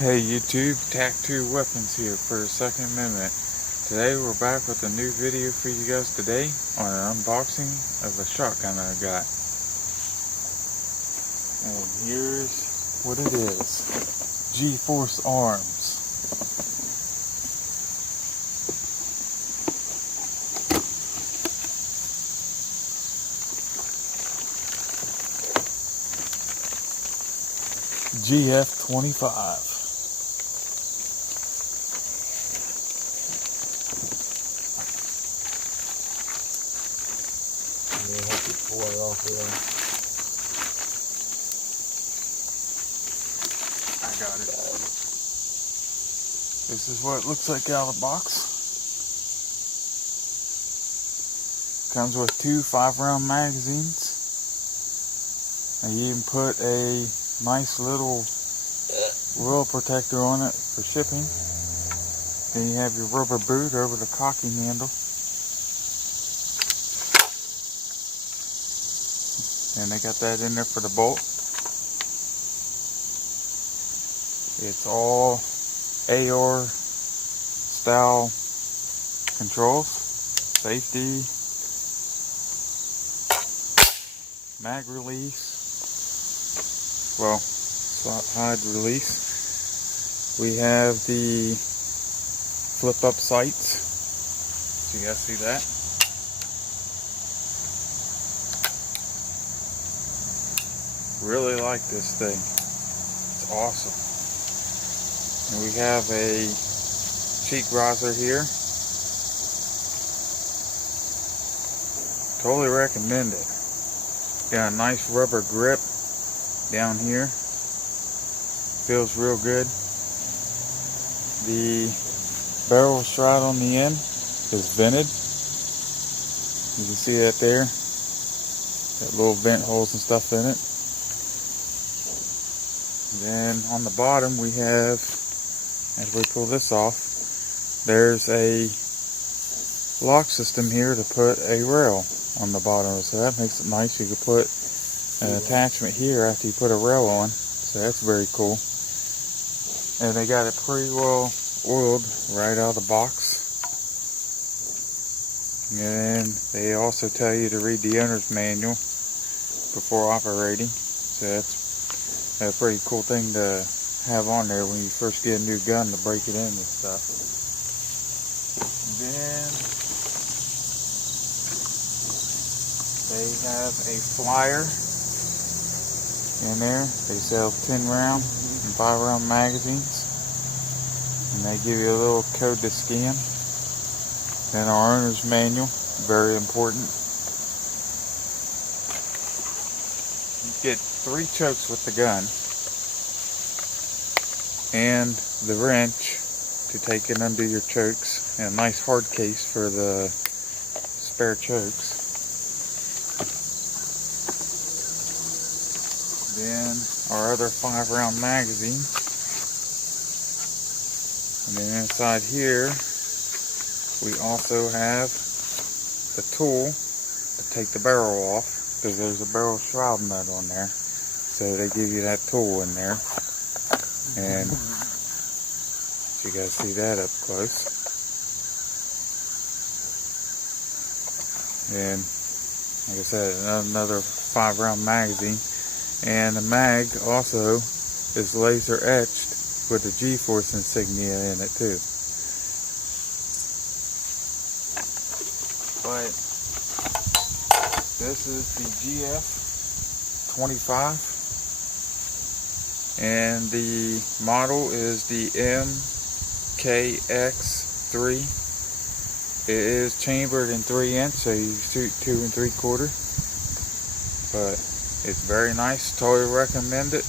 Hey YouTube, Tac2 Weapons here for a second amendment. Today we're back with a new video for you guys today on an unboxing of a shotgun I got. And here's what it is. G-Force ARMS. GF25. Yeah, help you pull it off there. I got it. This is what it looks like out of the box. Comes with two 5-round magazines. And you even put a nice little wheel protector on it for shipping. Then you have your rubber boot over the cocking handle. And they got that in there for the bolt. It's all AR style controls, safety, mag release, well, side release. We have the flip up sights. So you guys see that? Really like this thing. It's awesome. And we have a cheek riser here. Totally recommend it. Got a nice rubber grip down here. Feels real good. The barrel shroud on the end is vented. You can see that there. Got little vent holes and stuff in it. Then on the bottom we have, as we pull this off, there's a lock system here to put a rail on the bottom. So that makes it nice. You could put an attachment here after you put a rail on. So that's very cool. And they got it pretty well oiled right out of the box. And they also tell you to read the owner's manual before operating. So that's a pretty cool thing to have on there when you first get a new gun to break it in and stuff. Then they have a flyer in there. They sell 10-round and 5-round magazines, and they give you a little code to scan. Then our owner's manual, very important. You get 3 chokes with the gun, and the wrench to take and undo your chokes, and a nice hard case for the spare chokes. Then our other 5-round magazine. And then inside here we also have the tool to take the barrel off, because there's a barrel shroud nut on there. So they give you that tool in there. And you guys see that up close. And like I said, another 5-round magazine. And the mag also is laser etched with the G-Force insignia in it too. But this is the GF25, and the model is the MKX3. It is chambered in 3-inch, so you shoot 2 3/4. But it's very nice. Totally recommend it.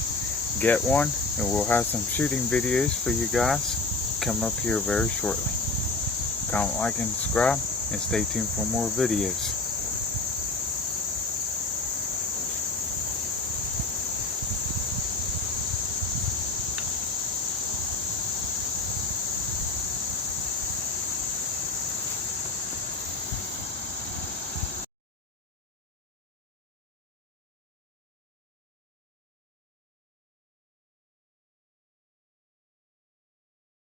Get one, and we'll have some shooting videos for you guys coming up here very shortly. Comment, like, and subscribe, and stay tuned for more videos.